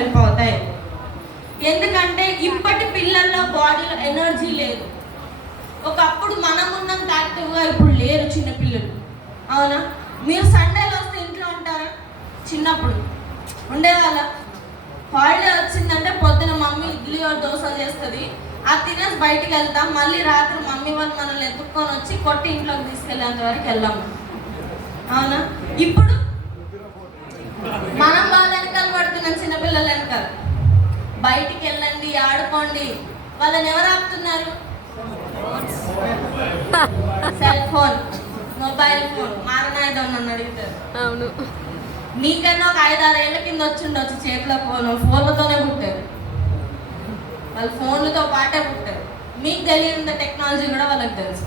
Help అవుతాయి. ఎందుకంటే ఇప్పటి పిల్లల్లో బాడీలో ఎనర్జీ లేదు. ఒకప్పుడు మనం ఉన్నంత యాక్టివ్గా ఇప్పుడు లేరు చిన్నపిల్లలు. అవునా? మీరు సండేలో వస్తే ఇంట్లో ఉంటారా? చిన్నప్పుడు ఉండేవాళ్ళ? హాలిడే వచ్చిందంటే పొద్దున మమ్మీ ఇడ్లీ దోశ చేస్తుంది, అది తినేసి బయటికి వెళ్తాం. మళ్ళీ రాత్రి మమ్మీ వాళ్ళు మనల్ని ఎత్తుక్కొని వచ్చి కొట్టి ఇంట్లోకి తీసుకెళ్ళేంత వరకు వెళ్ళాము. అవునా? ఇప్పుడు మనం వాళ్ళ వెనకాల పడుతున్నాం, చిన్నపిల్లల వెనకాల. బయటికి వెళ్ళండి, ఆడుకోండి. వాళ్ళని ఎవరు ఆపుతున్నారు? Cell phone, mobile phone. మారనాయుడు నన్ను అడుగుతారు. అవును, మీకన్నా ఒక 5-6 ఏళ్ళ కింద వచ్చిండొచ్చు చేతిలో ఫోన్లతోనే పుట్టారు వాళ్ళు, ఫోన్లతో పాటే పుట్టారు. మీకు తెలియని టెక్నాలజీ కూడా వాళ్ళకి తెలుసు.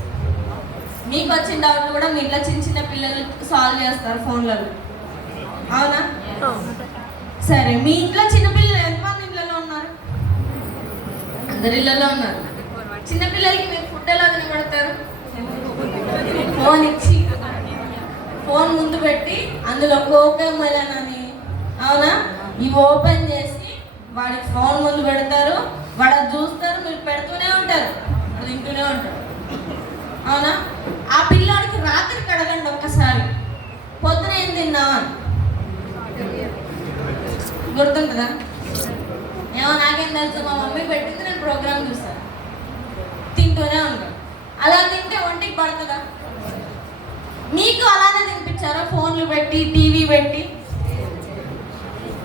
మీకు వచ్చిన డౌట్లు కూడా మీ ఇంట్లో చిన్న చిన్న పిల్లలు సాల్వ్ చేస్తారు ఫోన్లలో. అవునా? సరే, మీ ఇంట్లో చిన్నపిల్లలు ఎంతమంది ఇళ్ళలో ఉన్నారు? అందరి ఇళ్ళలో ఉన్నారు. చిన్నపిల్లలకి మీరు ఫుడ్ ఎలా తినబడతారు? ఫోన్ ఇచ్చి, ఫోన్ ముందు పెట్టి అందులో కోకోమెలన్ అని, అవునా, ఇవి ఓపెన్ చేసి వాడికి ఫోన్ ముందు పెడతారు. వాడు చూస్తారు, మీరు పెడుతూనే ఉంటారు, అది తింటూనే ఉంటారు. అవునా? ఆ పిల్లాడికి రాత్రి కడగండి ఒక్కసారి, పొద్దున ఏం తిన్నావా గుర్తుంటుందా? ఏమో నాకేం తెలుసు, మా మమ్మీ పెట్టింది, నేను ప్రోగ్రామ్ చూస్తాను. తింటూనే ఉంటాను. అలా తింటే ఒంటికి పడుతుందా? మీకు అలానే తినిపించారా? ఫోన్లు పెట్టి, టీవీ పెట్టి,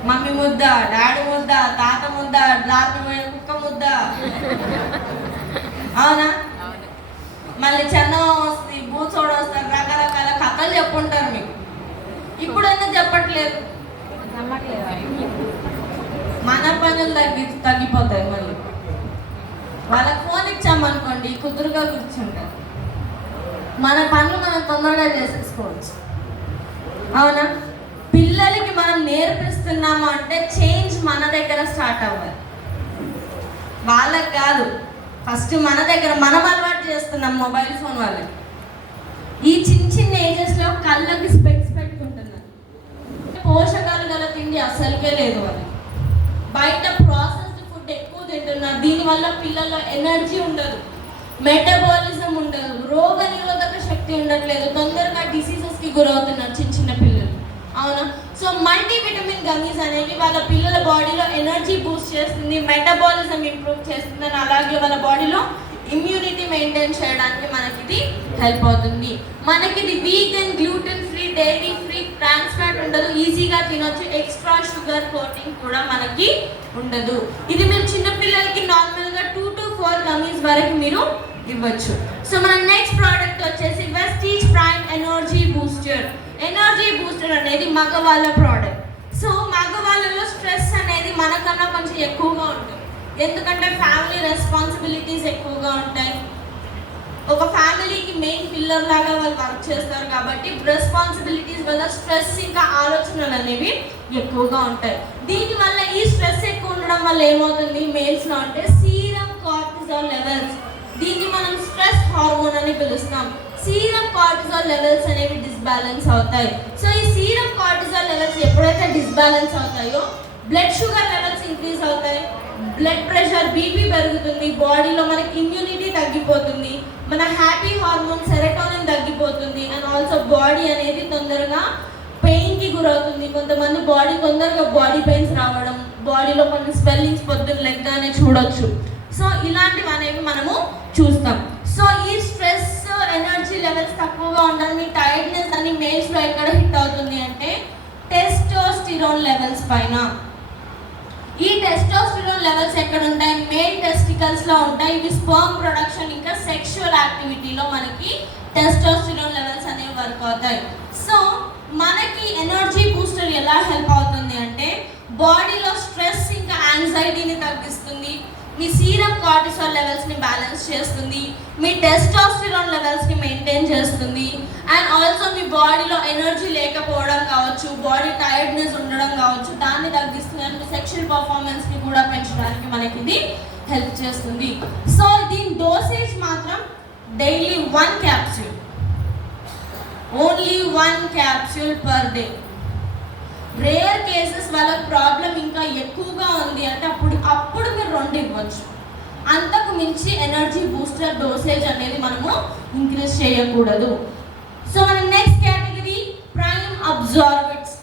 మమ్మీ ముద్ద, డాడీ ముద్ద, తాత ముద్ద, దారుణమైన కుక్క ముద్ద. అవునా? మళ్ళీ చందమా వస్తుంది, బూచోడు వస్తారు, రకరకాల కథలు చెప్పుంటారు మీకు. ఇప్పుడు ఎందుకు చెప్పట్లేదు? మన పనులు తగ్గిపోతాయి. మళ్ళీ వాళ్ళకి ఫోన్ ఇచ్చామనుకోండి, కుదురుగా కూర్చుంటారు. మన పనులు మనం తొందరగా చేసేసుకోవచ్చు. అవునా? పిల్లలకి మనం నేర్పిస్తున్నాము అంటే చేంజ్ మన దగ్గర స్టార్ట్ అవ్వాలి, వాళ్ళకి కాదు. ఫస్ట్ మన దగ్గర మనం అలవాటు చేస్తున్నాం మొబైల్ ఫోన్ వాళ్ళకి. ఈ చిన్న చిన్న ఏజెస్లో కళ్ళకి స్పెక్స్ పెట్టుకుంటున్నారు. పోషకాలు గల తిండి అసలుకే లేదు వాళ్ళకి. బయట ప్రాసెస్డ్ ఫుడ్ ఎక్కువ తింటున్నారు. దీనివల్ల పిల్లల్లో ఎనర్జీ ఉండదు, మెటబాలిజం ఉండదు, రోగ నిరోధక శక్తి ఉండట్లేదు, తొందరగా డిసీజెస్కి గురవుతున్నారు చిన్న చిన్న పిల్లలు. అవునా? సో మల్టీవిటమిన్ గమీస్ అనేవి వాళ్ళ పిల్లల బాడీలో ఎనర్జీ బూస్ట్ చేస్తుంది, మెటబాలిజం ఇంప్రూవ్ చేస్తుంది, అని అలాగే వాళ్ళ బాడీలో ఇమ్యూనిటీ మెయింటైన్ చేయడానికి మనకి ఇది హెల్ప్ అవుతుంది. మనకి ఇది vegan, gluten free, dairy free, trans fat ఉండదు, ఈజీగా తినొచ్చు. ఎక్స్ట్రా షుగర్ కోటింగ్ కూడా మనకి ఉండదు. ఇది మీరు చిన్నపిల్లలకి నార్మల్గా 2 to 4 గమీస్ వరకు మీరు ఇవ్వచ్చు. సో మన నెక్స్ట్ ప్రోడక్ట్ వచ్చేసి Vestige prime energy booster. Energy booster అనేది మగవాళ్ళ ప్రోడక్ట్. సో మగవాళ్ళలో స్ట్రెస్ అనేది మనకన్నా కొంచెం ఎక్కువగా ఉంటుంది. ఎందుకంటే ఫ్యామిలీ రెస్పాన్సిబిలిటీస్ ఎక్కువగా ఉంటాయి. ఒక ఫ్యామిలీకి మెయిన్ పిల్లర్ లాగా వాళ్ళు వర్క్ చేస్తారు కాబట్టి రెస్పాన్సిబిలిటీస్ వల్ల స్ట్రెస్ ఇంకా ఆలోచనలు అనేవి ఎక్కువగా ఉంటాయి. దీనివల్ల ఈ స్ట్రెస్ ఎక్కువ ఉండడం వల్ల ఏమవుతుంది మేల్స్లో అంటే సీరం కార్టిజాల్ లెవెల్స్, దీన్ని మనం స్ట్రెస్ హార్మోన్ అని పిలుస్తాం. సీరం కార్టిజాల్ లెవెల్స్ అనేవి డిస్బ్యాలెన్స్ అవుతాయి. సో ఈ సీరం కార్టిజాల్ లెవెల్స్ ఎప్పుడైతే డిస్బ్యాలెన్స్ అవుతాయో బ్లడ్ షుగర్ లెవెల్స్ ఇంక్రీజ్ అవుతాయి, బ్లడ్ ప్రెషర్, బీపీ పెరుగుతుంది, బాడీలో మనకి ఇమ్యూనిటీ తగ్గిపోతుంది, మన హ్యాపీ హార్మోన్ సెరటోనిన్ తగ్గిపోతుంది, అండ్ ఆల్సో బాడీ అనేది తొందరగా పెయిన్కి గురవుతుంది. కొంతమంది బాడీ తొందరగా బాడీ పెయిన్స్ రావడం, బాడీలో కొన్ని స్వెల్లింగ్స్ పొద్దున్న లెగ్గానే చూడొచ్చు. సో ఇలాంటివి అనేవి మనము చూస్తాం. సో ఈ స్ట్రెస్, ఎనర్జీ లెవెల్స్ తక్కువగా ఉండాలి. మీ టైర్డ్నెస్ అని మేల్స్లో ఎక్కడ హిట్ అవుతుంది అంటే టెస్టోస్టిరోన్ లెవెల్స్ పైన. ఈ టెస్టోస్టిరోన్ లెవెల్స్ ఎక్కడ ఉంటాయి? మేల్ టెస్టికల్స్లో ఉంటాయి. ఇవి స్పర్మ్ ప్రొడక్షన్ ఇంకా సెక్షువల్ యాక్టివిటీలో మనకి టెస్టోస్టిరోన్ లెవెల్స్ అనేవి వర్క్ అవుతాయి. సో మనకి ఎనర్జీ బూస్టర్ ఎలా హెల్ప్ అవుతుంది అంటే బాడీలో స్ట్రెస్ ఇంకా యాంగ్జైటీని తగ్గిస్తుంది, మీ సీరం కార్టిసాల్ లెవెల్స్ని బ్యాలెన్స్ చేస్తుంది, మీ టెస్టోస్టిరోన్ లెవెల్స్ని మెయింటైన్ చేస్తుంది, అండ్ ఆల్సో మీ బాడీలో ఎనర్జీ లేకపోవడం కావచ్చు, బాడీ టైర్డ్నెస్ ఉండడం కావచ్చు, దాన్ని తగ్గిస్తుంది. అండ్ మీ సెక్షువల్ పర్ఫార్మెన్స్ని కూడా పెంచడానికి మనకి ఇది హెల్ప్ చేస్తుంది. సో దీని డోసేజ్ మాత్రం daily 1 capsule, only 1 capsule per day. Rare cases వాళ్ళ ప్రాబ్లం ఇంకా ఎక్కువగా అంతకు మించి ఎనర్జీ బూస్టర్ డోసేజ్ అనేది మనము ఇంక్రీజ్ చేయకూడదు. సో మన నెక్స్ట్ కేటగిరీ ప్రైమ్ అబ్జార్బిట్స్.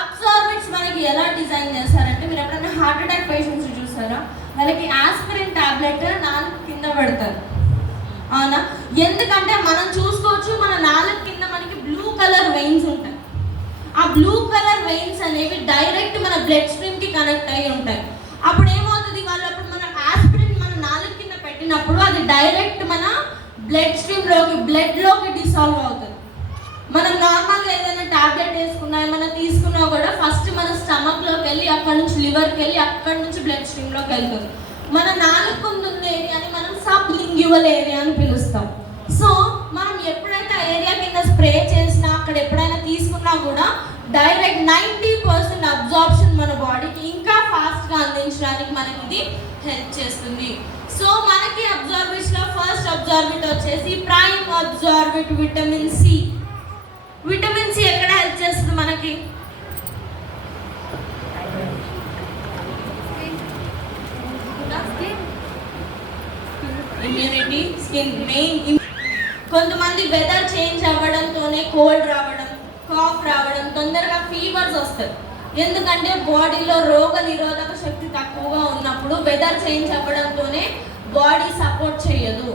అబ్జార్బిట్స్ మనకి ఎలా డిజైన్ చేస్తారంటే, మీరు ఎప్పుడైనా హార్ట్ అటాక్ పేషెంట్స్ చూసారా, వాళ్ళకి ఆస్పిరిన్ టాబ్లెట్ నాలుగు కింద పెడతారు, అవునా? ఎందుకంటే మనం చూసుకోవచ్చు, మన నాలుగు కింద మనకి బ్లూ కలర్ వెయిన్స్ ఉంటాయి. ఆ బ్లూ కలర్ వెయిన్స్ అనేవి డైరెక్ట్ మన బ్లడ్ స్ట్రీమ్ కి కనెక్ట్ అయ్యి ఉంటాయి. అప్పుడు ఏమవుతుంది, వాళ్ళు అప్పుడు మన ఆస్పిరిన్ మన నాలుగు కింద పెట్టినప్పుడు అది డైరెక్ట్ మన బ్లడ్ స్ట్రీమ్ లోకి బ్లడ్ లోకి డిసాల్వ్ అవుతుంది. మనం నార్మల్గా ఏదైనా టాబ్లెట్ వేసుకున్నా ఏమైనా తీసుకున్నా కూడా ఫస్ట్ మన స్టమక్ లోకి వెళ్ళి అక్కడ నుంచి లివర్కి వెళ్ళి అక్కడ నుంచి బ్లడ్ స్ట్రీమ్ లోకి వెళ్తుంది. మన నాలుగు ఉన్న ఏరియాని మనం సబ్ లింగ్యువల్ ఏరియా అని పిలుస్తాం. సో మనం ఎప్పుడైతే ఆ ఏరియా కింద స్ప్రే చేసినా అక్కడ ఎప్పుడైనా తీసుకున్నా కూడా డైరెక్ట్ 90% అబ్జార్ప్షన్ మన బాడీకి ఇంకా ఫాస్ట్గా అందించడానికి మనకి ఇది హెల్ప్ చేస్తుంది. సో మనకి అబ్జార్బిట్స్ లో ఫస్ట్ అబ్జార్బిట్ వచ్చేసి prime absorb it vitamin C. Vitamin C ఎక్కడ హెల్ప్ చేస్తుంది మనకి? Immunity, skin main. కొంతమంది వెదర్ చేంజ్ అవ్వడంతోనే కోల్డ్ రావడం, కాఫ్ రావడం, తొందరగా ఫీవర్స్ వస్తాయి. ఎందుకంటే బాడీలో రోగ నిరోధక శక్తి తక్కువగా ఉన్నప్పుడు వెదర్ చేంజ్ అవ్వడంతోనే బాడీ సపోర్ట్ చేయదు.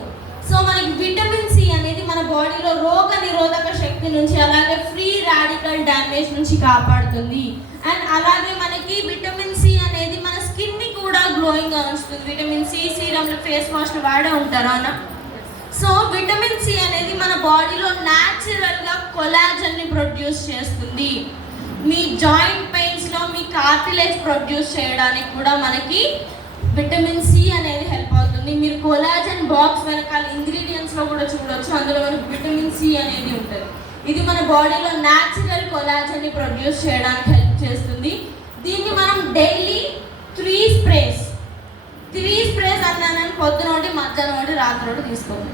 సో మనకి విటమిన్ సి అనేది మన బాడీలో రోగ నిరోధక శక్తి నుంచి అలాగే ఫ్రీ రాడికల్ డ్యామేజ్ నుంచి కాపాడుతుంది. అండ్ అలాగే మనకి విటమిన్ సి అనేది మన స్కిన్ ని కూడా గ్లోయింగ్ గా ఉంచుతుంది. విటమిన్ సి సీరంలో ఫేస్ వాష్ వాడే ఉంటారా అన్న? సో విటమిన్ సి అనేది మన బాడీలో న్యాచురల్ గా కొలాజన్ ని ప్రొడ్యూస్ చేస్తుంది. మీ జాయింట్ పెయిన్స్ లో మీ కార్టిలేజ్ ప్రొడ్యూస్ చేయడానికి కూడా మనకి విటమిన్ సి అనేది హెల్ప్ అవుతుంది. మీరు కొలాజన్ బాక్స్ వెనకాల ఇంగ్రీడియంట్స్ లో కూడా చూడొచ్చు, అందులో మనకి విటమిన్ సి అనేది ఉంటుంది. ఇది మన బాడీలో న్యాచురల్ కొలాజన్ ని ప్రొడ్యూస్ చేయడానికి హెల్ప్ చేస్తుంది. దీన్ని మనం డైలీ 3 స్ప్రేస్ అన్నానని పొద్దున ఒకటి, మధ్యాహ్నం ఒకటి, రాత్రి ఒకటి తీసుకోవాలి.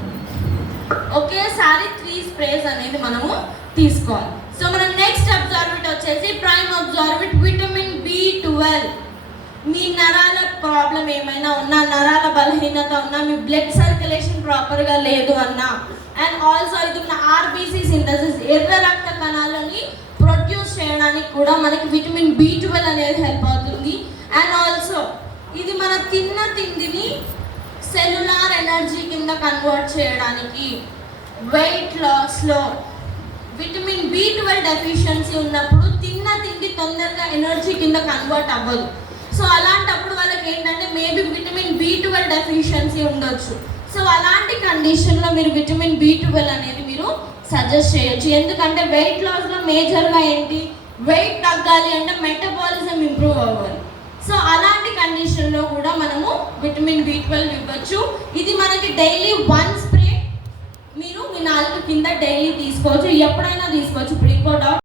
ఒకేసారి 3 స్ప్రేస్ అనేది మనము తీసుకోవాలి. సో మన నెక్స్ట్ అబ్జార్బిట్ వచ్చేసి ప్రైమ్ అబ్జార్బిట్ విటమిన్ B12. మీ నరాల ప్రాబ్లం ఏమైనా ఉన్నా, నరాల బలహీనత ఉన్నా, మీ బ్లడ్ సర్క్యులేషన్ ప్రాపర్గా లేదు అన్నా, అండ్ ఆల్సో ఇది మన ఆర్బీసీ సింథసిస్ ఎర్ర రక్త కణాలని ప్రొడ్యూస్ చేయడానికి కూడా మనకి విటమిన్ B12 అనేది హెల్ప్ అవుతుంది. అండ్ ఆల్సో ఇది మన తిన్న తిండిని సెల్యులార్ ఎనర్జీ కింద కన్వర్ట్ చేయడానికి, వెయిట్ లాస్లో విటమిన్ B12 డెఫిషియన్సీ ఉన్నప్పుడు తిన్న తిండి తొందరగా ఎనర్జీ కింద కన్వర్ట్ అవ్వదు. సో అలాంటప్పుడు వాళ్ళకి ఏంటంటే మేబీ విటమిన్ B12 డెఫిషియన్సీ ఉండొచ్చు. సో అలాంటి కండిషన్లో మీరు విటమిన్ B12 అనేది మీరు సజెస్ట్ చేయొచ్చు. ఎందుకంటే వెయిట్ లాస్లో మేజర్గా ఏంటి, వెయిట్ తగ్గాలి అంటే మెటబాలిజం ఇంప్రూవ్ అవ్వాలి. సో అలాంటి కండిషన్లో కూడా మనము విటమిన్ B12 ఇవ్వచ్చు. ఇది మనకి డైలీ 1 స్ప్రే మీరు మీ నాలుగు కింద డైలీ తీసుకోవచ్చు, ఎప్పుడైనా తీసుకోవచ్చు. ఇప్పుడు ఇంకో